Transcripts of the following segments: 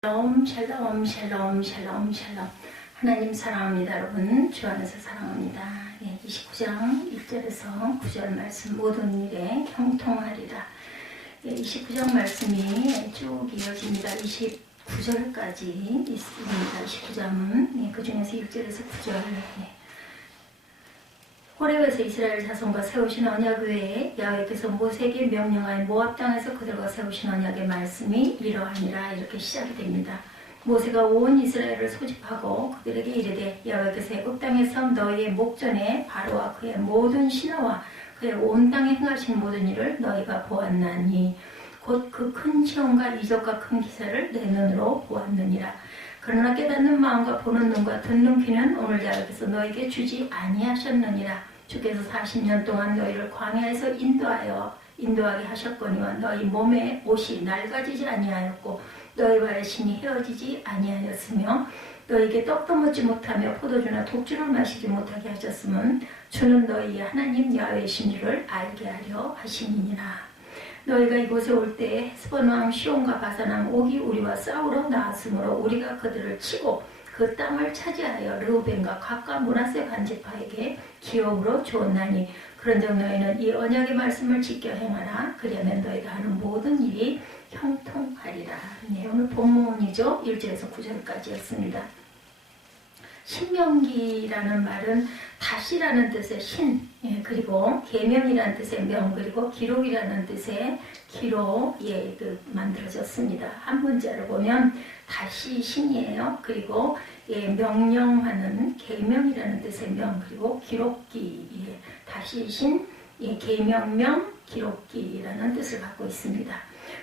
샬롬 샬롬 샬롬 샬롬 샬롬. 하나님 사랑합니다. 여러분 주 안에서 사랑합니다. 29장 1절에서 9절 말씀 모든 일에 형통하리라. 29장 말씀이 쭉 이어집니다. 29절까지 있습니다. 29장은 그 중에서 1절에서 9절. 호렙에서 이스라엘 자손과 세우신 언약 외에 야훼께서 모세에게 명령하여 모압 땅에서 그들과 세우신 언약의 말씀이 이러하니라. 이렇게 시작이 됩니다. 모세가 온 이스라엘을 소집하고 그들에게 이르되 야훼께서 애굽 땅에서 너희의 목전에 바로와 그의 모든 신하와 그의 온 땅에 행하신 모든 일을 너희가 보았나니 곧 그 큰 시험과 이적과 큰 기사를 내 눈으로 보았느니라. 그러나 깨닫는 마음과 보는 눈과 듣는 귀는 오늘 야훼께서 너에게 주지 아니하셨느니라. 주께서 40년 동안 너희를 광야에서 인도하게 하셨거니와 너희 몸에 옷이 낡아지지 아니하였고 너희와의 신이 헤어지지 아니하였으며 너희에게 떡도 먹지 못하며 포도주나 독주를 마시지 못하게 하셨으면 주는 너희의 하나님 야훼이신 줄을 알게 하려 하심이니라. 너희가 이곳에 올 때에 헤스본 왕 시온과 바산 왕 옥이 우리와 싸우러 나왔으므로 우리가 그들을 치고 그 땅을 차지하여 르우벤과 각과 므낫세 반지파에게 기업으로 주었나니 그런즉 너희는 이 언약의 말씀을 지켜 행하라. 그리하면 너희가 하는 모든 일이 형통하리라. 오늘 본문이죠. 1절에서 9절까지였습니다. 신명기라는 말은 다시라는 뜻의 신, 그리고 계명이라는 뜻의 명, 그리고 기록이라는 뜻의 기록, 만들어졌습니다. 한 문자를 보면 다시 신이에요. 그리고 명령하는 계명이라는 뜻의 명, 그리고 기록기, 다시 신, 계명명, 기록기라는 뜻을 갖고 있습니다.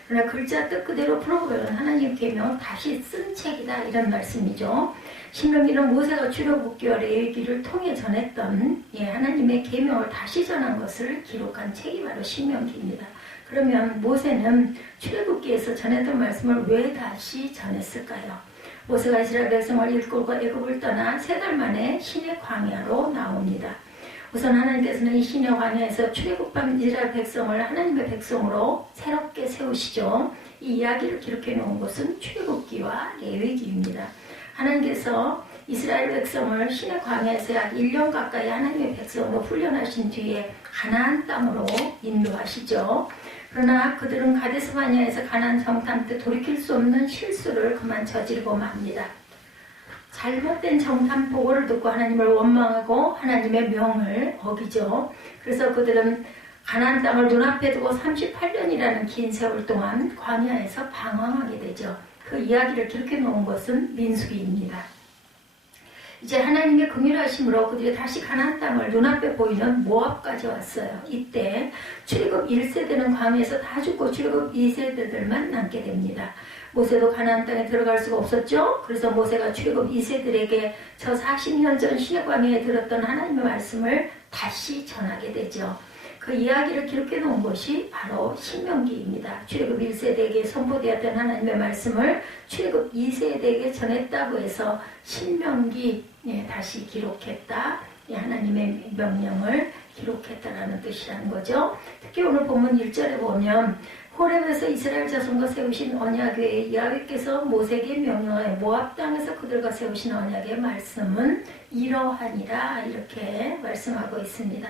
그러나 글자 뜻 그대로 풀어보면 하나님 계명을 다시 쓴 책이다 이런 말씀이죠. 신명기는 모세가 출애굽기와 레위기를 통해 전했던 하나님의 계명을 다시 전한 것을 기록한 책이 바로 신명기입니다. 그러면 모세는 출애굽기에서 전했던 말씀을 왜 다시 전했을까요? 모세가 이스라엘 백성을 이끌고 애굽을 떠나 3달 만에 시내 광야로 나옵니다. 우선 하나님께서는 이 시내 광야에서 출애굽한 이스라엘 백성을 하나님의 백성으로 새롭게 세우시죠. 이 이야기를 기록해 놓은 것은 출애굽기와 레위기입니다. 하나님께서 이스라엘 백성을 시내 광야에서 약 1년 가까이 하나님의 백성으로 훈련하신 뒤에 가나안 땅으로 인도하시죠. 그러나 그들은 가데스 바네아에서 가나안 정탐 때 돌이킬 수 없는 실수를 그만 저지르고 맙니다. 잘못된 정탐 보고를 듣고 하나님을 원망하고 하나님의 명을 어기죠. 그래서 그들은 가나안 땅을 눈앞에 두고 38년이라는 긴 세월 동안 광야에서 방황하게 되죠. 그 이야기를 기록해 놓은 것은 민수기입니다. 이제 하나님의 긍휼하심으로 그들이 다시 가나안 땅을 눈앞에 보이는 모압까지 왔어요. 이때 출애굽 1세대는 광야에서 다 죽고 출애굽 2세대들만 남게 됩니다. 모세도 가나안 땅에 들어갈 수가 없었죠. 그래서 모세가 출애굽 2세들에게 저 40년 전 시내 광야에 들었던 하나님의 말씀을 다시 전하게 되죠. 그 이야기를 기록해 놓은 것이 바로 신명기입니다. 출애굽 1세대에게 선포되었던 하나님의 말씀을 출애굽 2세대에게 전했다고 해서 신명기 다시 기록했다. 하나님의 명령을 기록했다라는 뜻이라는 거죠. 특히 오늘 본문 1절에 보면 호렙에서 이스라엘 자손과 세우신 언약 외에 야훼께서 모세에게 명령하여 모압 땅에서 그들과 세우신 언약의 말씀은 이러하니라. 이렇게 말씀하고 있습니다.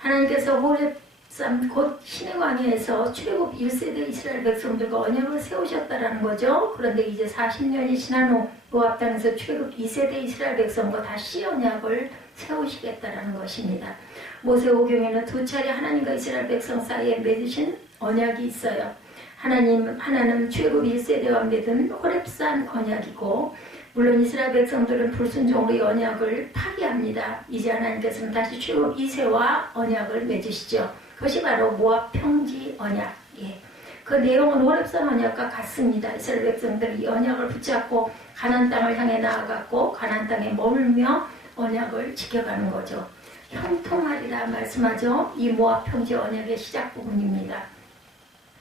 하나님께서 호렙산 곧 시내 광야에서 출애굽 1세대 이스라엘 백성들과 언약을 세우셨다라는 거죠. 그런데 이제 40년이 지난 후 모압 땅에서 출애굽 2세대 이스라엘 백성과 다시 언약을 세우시겠다라는 것입니다. 모세오경에는 2차례 하나님과 이스라엘 백성 사이에 맺으신 언약이 있어요. 하나는 출애굽 1세대와 맺은 호렙산 언약이고, 물론 이스라엘 백성들은 불순종으로 이 언약을 파기합니다. 이제 하나님께서는 다시 출애굽 2세와 언약을 맺으시죠. 그것이 바로 모압 평지 언약. 그 내용은 호렙산 언약과 같습니다. 이스라엘 백성들이 이 언약을 붙잡고 가나안 땅을 향해 나아갔고 가나안 땅에 머물며 언약을 지켜가는 거죠. 형통하리라 말씀하죠. 이 모압 평지 언약의 시작 부분입니다.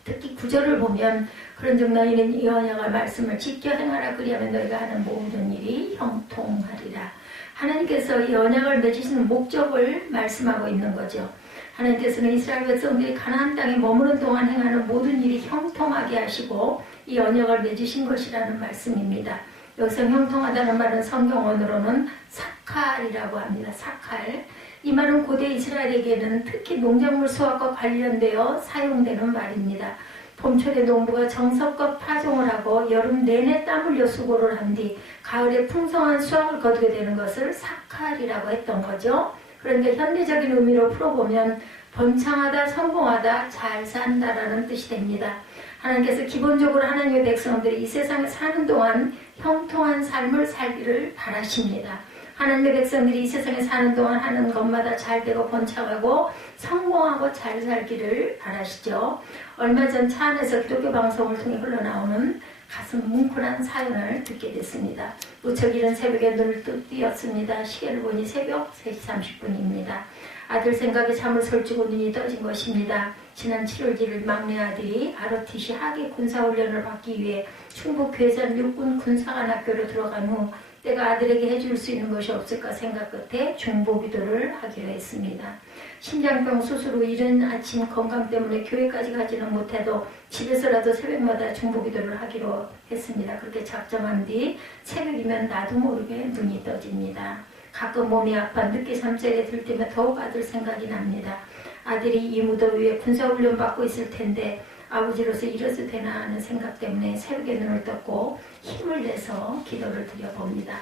특히 9절을 보면 그런즉 너희는 이 언약의 말씀을 지켜 행하라. 그리하면 너희가 하는 모든 일이 형통하리라. 하나님께서 이 언약을 맺으시는 목적을 말씀하고 있는 거죠. 하나님께서는 이스라엘 백성들이 가나안 땅에 머무는 동안 행하는 모든 일이 형통하게 하시고 이 언약을 맺으신 것이라는 말씀입니다. 여기서 형통하다는 말은 성경어로는 사칼이라고 합니다. 사칼. 이 말은 고대 이스라엘에게는 특히 농작물 수확과 관련되어 사용되는 말입니다. 봄철에 농부가 정성껏 파종을 하고 여름 내내 땀 흘려 수고를 한 뒤 가을에 풍성한 수확을 거두게 되는 것을 사칼이라고 했던 거죠. 그런데 현대적인 의미로 풀어보면 번창하다, 성공하다, 잘 산다라는 뜻이 됩니다. 하나님께서 기본적으로 하나님의 백성들이 이 세상에 사는 동안 형통한 삶을 살기를 바라십니다. 하나님의 백성들이 이 세상에 사는 동안 하는 것마다 잘 되고 번창하고 성공하고 잘 살기를 바라시죠. 얼마 전 차 안에서 기독교 방송을 통해 흘러나오는 가슴 뭉클한 사연을 듣게 됐습니다. 무척 이른 새벽에 눈을 뜨었습니다. 시계를 보니 새벽 3시 30분입니다. 아들 생각에 잠을 설치고 눈이 떠진 것입니다. 지난 7월 1일 막내 아들이 ROTC 하계 군사훈련을 받기 위해 충북 괴산 육군 군사관학교로 들어간 후 내가 아들에게 해줄 수 있는 것이 없을까 생각 끝에 중보기도를 하기로 했습니다. 심장병 수술 후 이른 아침 건강 때문에 교회까지 가지는 못해도 집에서라도 새벽마다 중보기도를 하기로 했습니다. 그렇게 작정한 뒤 새벽이면 나도 모르게 눈이 떠집니다. 가끔 몸이 아파 늦게 잠자리에 들 때면 더욱 아들 생각이 납니다. 아들이 이 무더위에 군사훈련 받고 있을 텐데 아버지로서 이래도 되나 하는 생각 때문에 새벽에 눈을 떴고 힘을 내서 기도를 드려봅니다.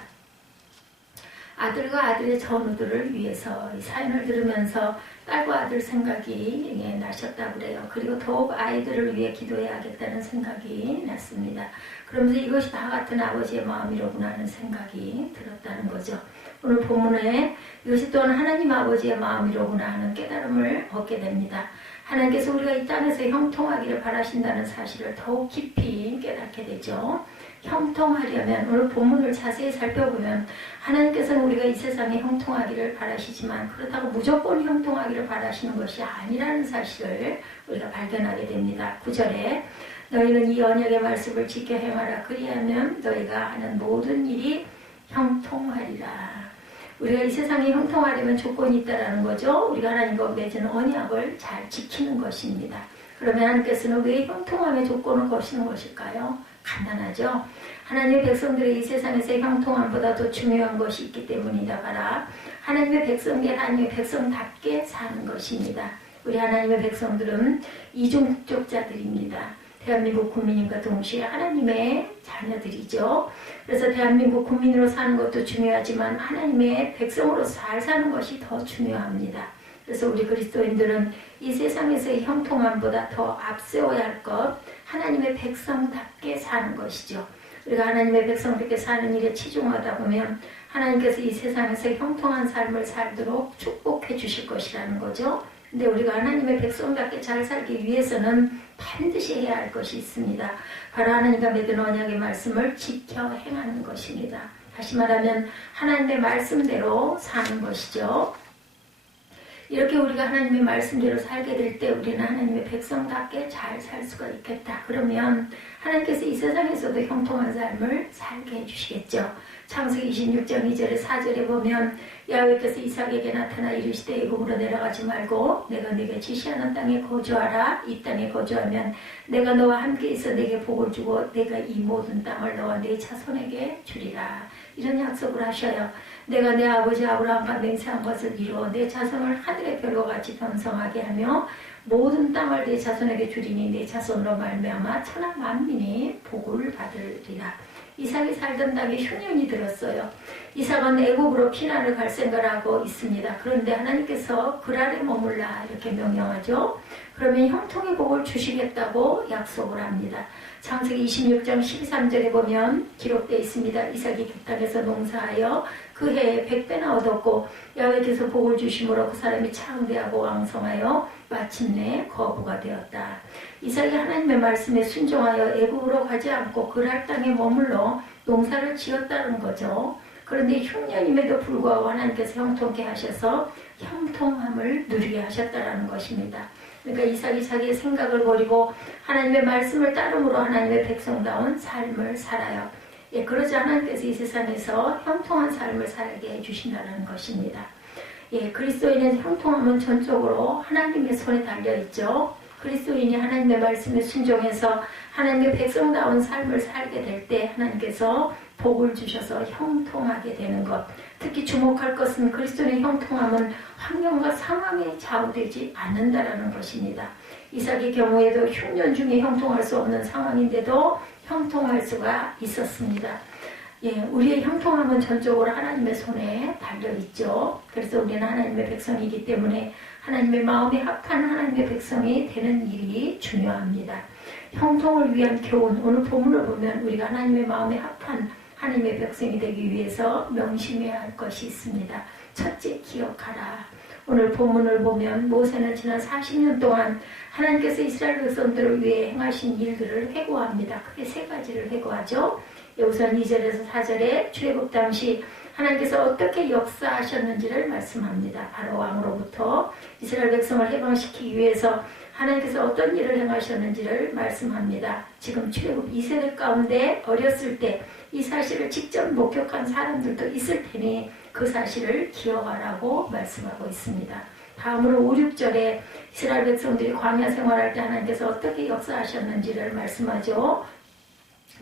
아들과 아들의 전우들을 위해서 이 사연을 들으면서 딸과 아들 생각이 나셨다고 그래요. 그리고 더욱 아이들을 위해 기도해야겠다는 생각이 났습니다. 그러면서 이것이 다 같은 아버지의 마음이로구나 하는 생각이 들었다는 거죠. 오늘 본문에 이것이 또한 하나님 아버지의 마음이로구나 하는 깨달음을 얻게 됩니다. 하나님께서 우리가 이 땅에서 형통하기를 바라신다는 사실을 더욱 깊이 깨닫게 되죠. 형통하려면 오늘 본문을 자세히 살펴보면 하나님께서는 우리가 이 세상에 형통하기를 바라시지만 그렇다고 무조건 형통하기를 바라시는 것이 아니라는 사실을 우리가 발견하게 됩니다. 9절에 너희는 이 언약의 말씀을 지켜 행하라. 그리하면 너희가 하는 모든 일이 형통하리라. 우리가 이 세상에 형통하려면 조건이 있다라는 거죠. 우리가 하나님과 맺은 언약을 잘 지키는 것입니다. 그러면 하나님께서는 왜 형통함의 조건을 거시는 것일까요? 간단하죠. 하나님의 백성들이 이 세상에서 형통함보다 더 중요한 것이 있기 때문이다. 바라 하나님의 백성들 하나님의 백성답게 사는 것입니다. 우리 하나님의 백성들은 이중국적자들입니다. 대한민국 국민인과 동시에 하나님의 자녀들이죠. 그래서 대한민국 국민으로 사는 것도 중요하지만 하나님의 백성으로 잘 사는 것이 더 중요합니다. 그래서 우리 그리스도인들은 이 세상에서의 형통함보다 더 앞세워야 할 것, 하나님의 백성답게 사는 것이죠. 우리가 하나님의 백성답게 사는 일에 치중하다 보면 하나님께서 이 세상에서 형통한 삶을 살도록 축복해 주실 것이라는 거죠. 근데 우리가 하나님의 백성답게 잘 살기 위해서는 반드시 해야 할 것이 있습니다. 바로 하나님과 맺은 언약의 말씀을 지켜 행하는 것입니다. 다시 말하면 하나님의 말씀대로 사는 것이죠. 이렇게 우리가 하나님의 말씀대로 살게 될 때 우리는 하나님의 백성답게 잘 살 수가 있겠다. 그러면 하나님께서 이 세상에서도 형통한 삶을 살게 해주시겠죠. 창세기 26장 2절에 4절에 보면 야훼께서 이삭에게 나타나 이르시되 애굽으로 내려가지 말고 내가 네게 지시하는 땅에 거주하라. 이 땅에 거주하면 내가 너와 함께 있어 네게 복을 주고 내가 이 모든 땅을 너와 네 자손에게 주리라. 이런 약속을 하셔요. 내가 내 아버지 아브라함과 맹세한 것을 이루어 내 자손을 하늘의 별과 같이 번성하게 하며 모든 땅을 내 자손에게 주리니 내 자손으로 말미암아 천하 만민이 복을 받으리라. 이삭이 살던 땅에 흉년이 들었어요. 이삭은 애굽으로 피난을 갈 생각을 하고 있습니다. 그런데 하나님께서 그랄에 머물라 이렇게 명령하죠. 그러면 형통의 복을 주시겠다고 약속을 합니다. 창세기 26장 13절에 보면 기록되어 있습니다. 이삭이 그 땅에서 농사하여 그 해에 100배나 얻었고 야훼께서 복을 주심으로 그 사람이 창대하고 왕성하여 마침내 거부가 되었다. 이삭이 하나님의 말씀에 순종하여 애굽으로 가지 않고 그랄 땅에 머물러 농사를 지었다는 거죠. 그런데 흉년임에도 불구하고 하나님께서 형통케 하셔서 형통함을 누리게 하셨다는 것입니다. 그러니까 이삭이 자기의 생각을 버리고 하나님의 말씀을 따름으로 하나님의 백성다운 삶을 살아요. 예, 그러자 하나님께서 이 세상에서 형통한 삶을 살게 해주신다는 것입니다. 예, 그리스도인의 형통함은 전적으로 하나님의 손에 달려있죠. 그리스도인이 하나님의 말씀에 순종해서 하나님의 백성다운 삶을 살게 될 때 하나님께서 복을 주셔서 형통하게 되는 것. 특히 주목할 것은 그리스도의 형통함은 환경과 상황에 좌우되지 않는다라는 것입니다. 이삭의 경우에도 흉년 중에 형통할 수 없는 상황인데도 형통할 수가 있었습니다. 우리의 형통함은 전적으로 하나님의 손에 달려있죠. 그래서 우리는 하나님의 백성이기 때문에 하나님의 마음에 합한 하나님의 백성이 되는 일이 중요합니다. 형통을 위한 교훈, 오늘 본문을 보면 우리가 하나님의 마음에 합한 하나님의 백성이 되기 위해서 명심해야 할 것이 있습니다. 첫째, 기억하라. 오늘 본문을 보면 모세는 지난 40년 동안 하나님께서 이스라엘 백성들을 위해 행하신 일들을 회고합니다. 크게 세 가지를 회고하죠. 우선 2절에서 4절에 출애굽 당시 하나님께서 어떻게 역사하셨는지를 말씀합니다. 바로 왕으로부터 이스라엘 백성을 해방시키기 위해서 하나님께서 어떤 일을 행하셨는지를 말씀합니다. 지금 출애굽 2세대 가운데 어렸을 때 이 사실을 직접 목격한 사람들도 있을 테니 그 사실을 기억하라고 말씀하고 있습니다. 다음으로 5, 6절에 이스라엘 백성들이 광야 생활할 때 하나님께서 어떻게 역사하셨는지를 말씀하죠.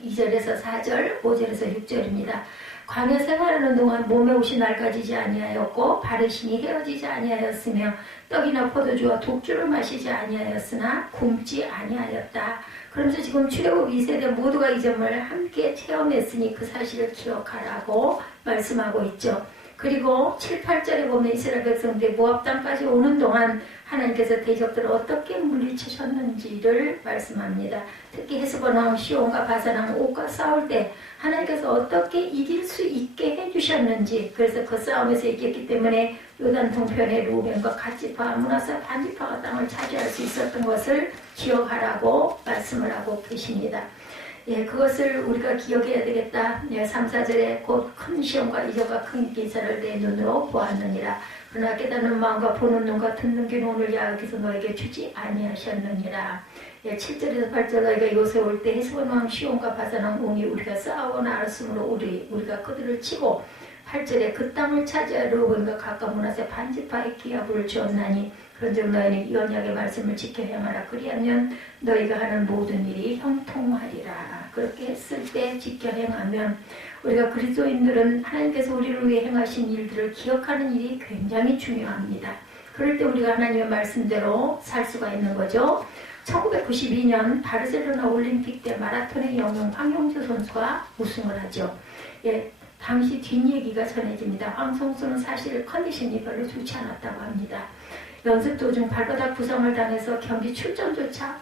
2절에서 4절, 5절에서 6절입니다. 광야 생활하는 동안 몸에 옷이 낡아지지 아니하였고 바르심이 헤어지지 아니하였으며 떡이나 포도주와 독주를 마시지 아니하였으나 굶지 아니하였다. 그러면서 지금 출애굽 2세대 모두가 이 점을 함께 체험했으니 그 사실을 기억하라고 말씀하고 있죠. 그리고 7, 8절에 보면 이스라엘 백성들이 모압 땅까지 오는 동안 하나님께서 대적들을 어떻게 물리치셨는지를 말씀합니다. 특히 헤스본 왕 시온과 바산 왕 옥과 싸울 때 하나님께서 어떻게 이길 수 있게 해주셨는지, 그래서 그 싸움에서 이겼기 때문에 요단 동편의 루벤과 갓지파, 므낫세 반지파가 땅을 차지할 수 있었던 것을 기억하라고 말씀을 하고 계십니다. 그것을 우리가 기억해야 되겠다. 3, 4절에 곧 큰 시험과 이적과 큰 기사를 내 눈으로 보았느니라. 그러나 깨닫는 마음과 보는 눈과 듣는 귀는 오늘 야훼께서 너에게 주지 아니하셨느니라. 7절에서 8절 너희가 이곳에 올 때 헤스본 왕 시온과 바산 왕 옹이 우리가 싸우거나 알았으므로 우리가 그들을 치고 8절에 그 땅을 차지하여 루벤과 갓과 므낫세 반지파의 기업을 주었나니 그런즉 너희는 이 언약의 말씀을 지켜 행하라. 그리하면 너희가 하는 모든 일이 형통하리라. 그렇게 했을 때 지켜 행하면 우리가 그리스도인들은 하나님께서 우리를 위해 행하신 일들을 기억하는 일이 굉장히 중요합니다. 그럴 때 우리가 하나님의 말씀대로 살 수가 있는 거죠. 1992년 바르셀로나 올림픽 때 마라톤의 영웅 황영주 선수가 우승을 하죠. 당시 뒷얘기가 전해집니다. 황 선수는 사실 컨디션이 별로 좋지 않았다고 합니다. 연습 도중 발바닥 부상을 당해서 경기 출전조차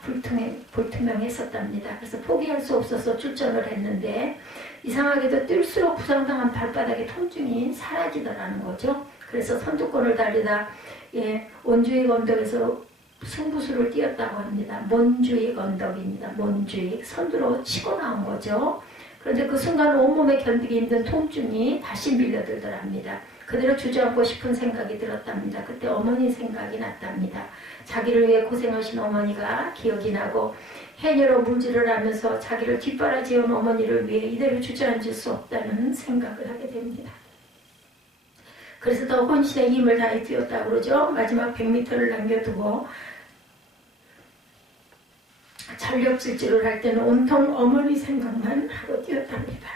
불투명했었답니다. 그래서 포기할 수 없어서 출전을 했는데 이상하게도 뛸수록 부상당한 발바닥의 통증이 사라지더라는 거죠. 그래서 선두권을 달리다 원주익 언덕에서 승부수를 띄었다고 합니다. 몬주익 언덕입니다. 몬주익 선두로 치고 나온 거죠. 그런데 그 순간 온몸에 견디기 힘든 통증이 다시 밀려들더랍니다. 그대로 주저앉고 싶은 생각이 들었답니다. 그때 어머니 생각이 났답니다. 자기를 위해 고생하신 어머니가 기억이 나고 해녀로 물질을 하면서 자기를 뒷바라지온 어머니를 위해 이대로 주저앉을 수 없다는 생각을 하게 됩니다. 그래서 더 혼신의 힘을 다해 뛰었다고 그러죠. 마지막 100m를 남겨두고 전력 질주를 할 때는 온통 어머니 생각만 하고 뛰었답니다.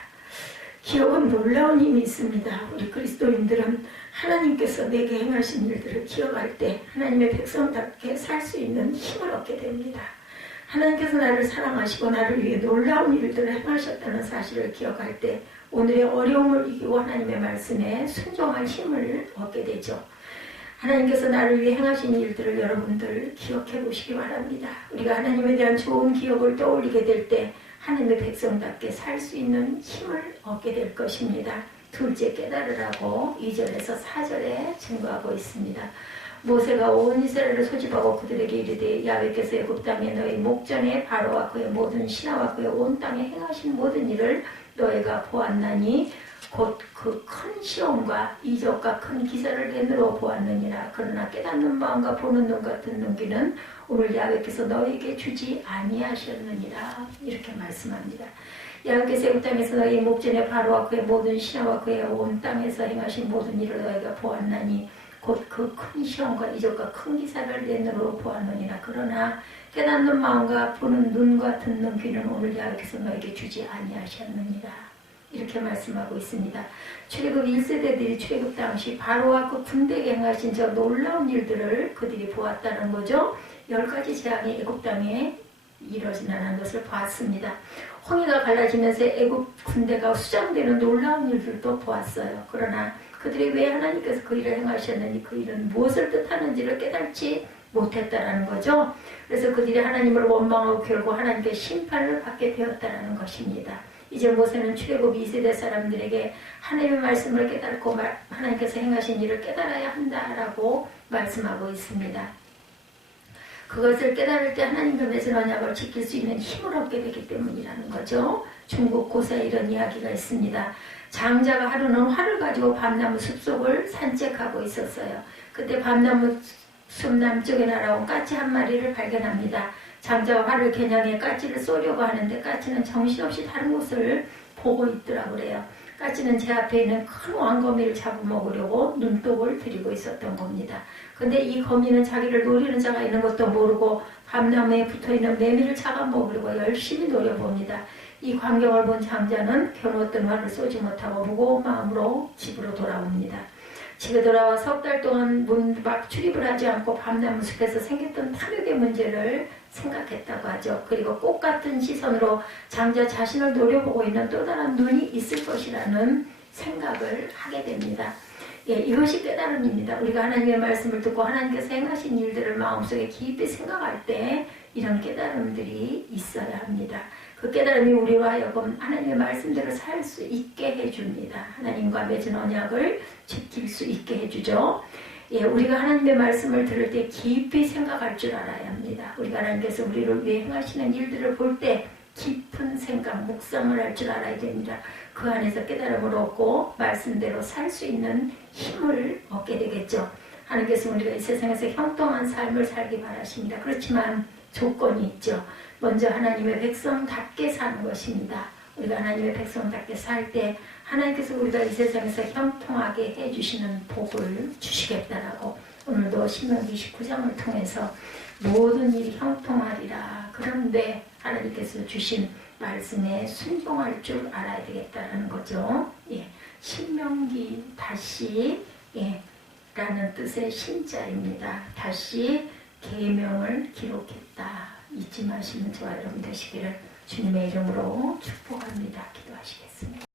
기억은 놀라운 힘이 있습니다. 우리 그리스도인들은 하나님께서 내게 행하신 일들을 기억할 때 하나님의 백성답게 살 수 있는 힘을 얻게 됩니다. 하나님께서 나를 사랑하시고 나를 위해 놀라운 일들을 행하셨다는 사실을 기억할 때 오늘의 어려움을 이기고 하나님의 말씀에 순종할 힘을 얻게 되죠. 하나님께서 나를 위해 행하신 일들을 여러분들 기억해 보시기 바랍니다. 우리가 하나님에 대한 좋은 기억을 떠올리게 될 때 하나님의 백성답게 살 수 있는 힘을 얻게 될 것입니다. 둘째, 깨달으라고 2절에서 4절에 증거하고 있습니다. 모세가 온 이스라엘을 소집하고 그들에게 이르되 야훼께서 애굽 땅에 너희 목전에 바로와 그의 모든 신하와 그의 온 땅에 행하신 모든 일을 너희가 보았나니 곧 그 큰 시험과 이적과 큰 기사를 내 눈으로 보았느니라. 그러나 깨닫는 마음과 보는 눈과 듣는 귀는 오늘 야훼께서 너희에게 주지 아니하셨느니라. 이렇게 말씀합니다. 야훼께서 애굽 땅에서 너희 목전에 바로와 그의 모든 신하와 그의 온 땅에서 행하신 모든 일을 너희가 보았나니 곧 그 큰 시험과 이적과 큰 기사를 내 눈으로 보았느니라. 그러나 깨닫는 마음과 보는 눈과 듣는 귀는 오늘 여호와께서 너에게 주지 아니하셨느니라. 이렇게 말씀하고 있습니다. 출애굽 1세대들이 출애굽 당시 바로와 그 군대에 행하신 저 놀라운 일들을 그들이 보았다는 거죠. 10가지 재앙이 애굽 땅에 이루어진다는 것을 봤습니다. 홍해가 갈라지면서 애굽 군대가 수장되는 놀라운 일들도 보았어요. 그러나 그들이 왜 하나님께서 그 일을 행하셨는지, 그 일은 무엇을 뜻하는지를 깨닫지 못했다라는 거죠. 그래서 그들이 하나님을 원망하고 결국 하나님께 심판을 받게 되었다라는 것입니다. 이제 모세는 출애굽 2세대 사람들에게 하나님의 말씀을 깨닫고 하나님께서 행하신 일을 깨달아야 한다라고 말씀하고 있습니다. 그것을 깨달을 때 하나님과 맺은 언약을 지킬 수 있는 힘을 얻게 되기 때문이라는 거죠. 중국 고사에 이런 이야기가 있습니다. 장자가 하루는 활을 가지고 밤나무 숲속을 산책하고 있었어요. 그때 밤나무 숲 남쪽에 날아온 까치 한 마리를 발견합니다. 장자가 활을 겨냥해 까치를 쏘려고 하는데 까치는 정신없이 다른 곳을 보고 있더라고 그래요. 까치는 제 앞에 있는 큰 왕거미를 잡아먹으려고 눈독을 들이고 있었던 겁니다. 근데 이 거미는 자기를 노리는 자가 있는 것도 모르고 밤나무에 붙어있는 매미를 잡아먹으려고 열심히 노려봅니다. 이 광경을 본 장자는 겨누었던 활을 쏘지 못하고 무거운 마음으로 집으로 돌아옵니다. 집에 돌아와 석 달 동안 문 밖 출입을 하지 않고 밤나무 숲에서 생겼던 탐욕의 문제를 생각했다고 하죠. 그리고 꽃 같은 시선으로 장자 자신을 노려보고 있는 또 다른 눈이 있을 것이라는 생각을 하게 됩니다. 예, 이것이 깨달음입니다. 우리가 하나님의 말씀을 듣고 하나님께서 행하신 일들을 마음속에 깊이 생각할 때 이런 깨달음들이 있어야 합니다. 그 깨달음이 우리로 하여금 하나님의 말씀대로 살 수 있게 해줍니다. 하나님과 맺은 언약을 지킬 수 있게 해주죠. 예, 우리가 하나님의 말씀을 들을 때 깊이 생각할 줄 알아야 합니다. 우리가 하나님께서 우리를 위해 행하시는 일들을 볼 때 깊은 생각, 묵상을 할 줄 알아야 됩니다. 그 안에서 깨달음을 얻고 말씀대로 살 수 있는 힘을 얻게 되겠죠. 하나님께서 우리가 이 세상에서 형통한 삶을 살기 바라십니다. 그렇지만 조건이 있죠. 먼저 하나님의 백성답게 사는 것입니다. 우리가 하나님의 백성답게 살 때 하나님께서 우리가 이 세상에서 형통하게 해주시는 복을 주시겠다라고 오늘도 신명기 19장을 통해서 모든 일이 형통하리라. 그런데 하나님께서 주신 말씀에 순종할 줄 알아야 되겠다는 거죠. 예, 신명기 다시 라는 뜻의 신자입니다. 다시 계명을 기록했다. 잊지 마시는 저와 여러분 되시기를 주님의 이름으로 축복합니다. 기도하시겠습니다.